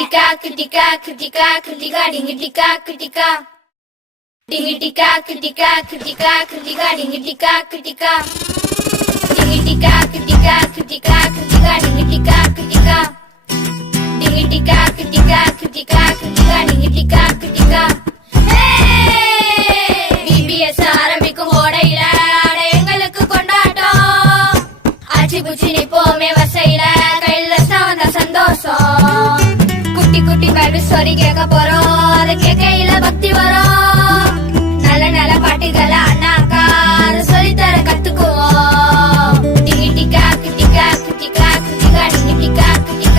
டிங்கடிக்கா கிட்டிக்கா கிட்டிக்கா கிட்டிக்கா டிங்கடிக்கா கிட்டிக்கா டிங்கடிக்கா கிட்டிக்கா கிட்டிக்கா கிட்டிக்கா டிங்கடிக்கா கிட்டிக்கா டிங்கடிக்கா கிட்டிக்கா கிட்டிக்கா கிட்டிக்கா டிங்கடிக்கா கிட்டிக்கா டிங்கடிக்கா கிட்டிக்கா கிட்டிக்கா கிட்டிக்கா டிங்கடிக்கா கிட்டிக்கா PBS ஆரம்பிக்கும் ஓடையில எங்களுக்கு கொண்டாட்டம் ஆச்சி குச்சி நிப்போமே வசையில கையில வந்த சந்தோஷம் குட்டி குட்டி பைபிள் ஸ்டோரி கேட்க போறோம் அதை கேட்கையில பக்தி வரும் நல்ல நல்ல பாட்டுகளை அண்ணாக்கா அதை சொல்லித்தர கத்துக்குவோம் டிங்கடிக்கா கிட்டிக்கா கிட்டிக்கா கிட்டிக்கா டிங்கடிக்கா கிட்டிக்கா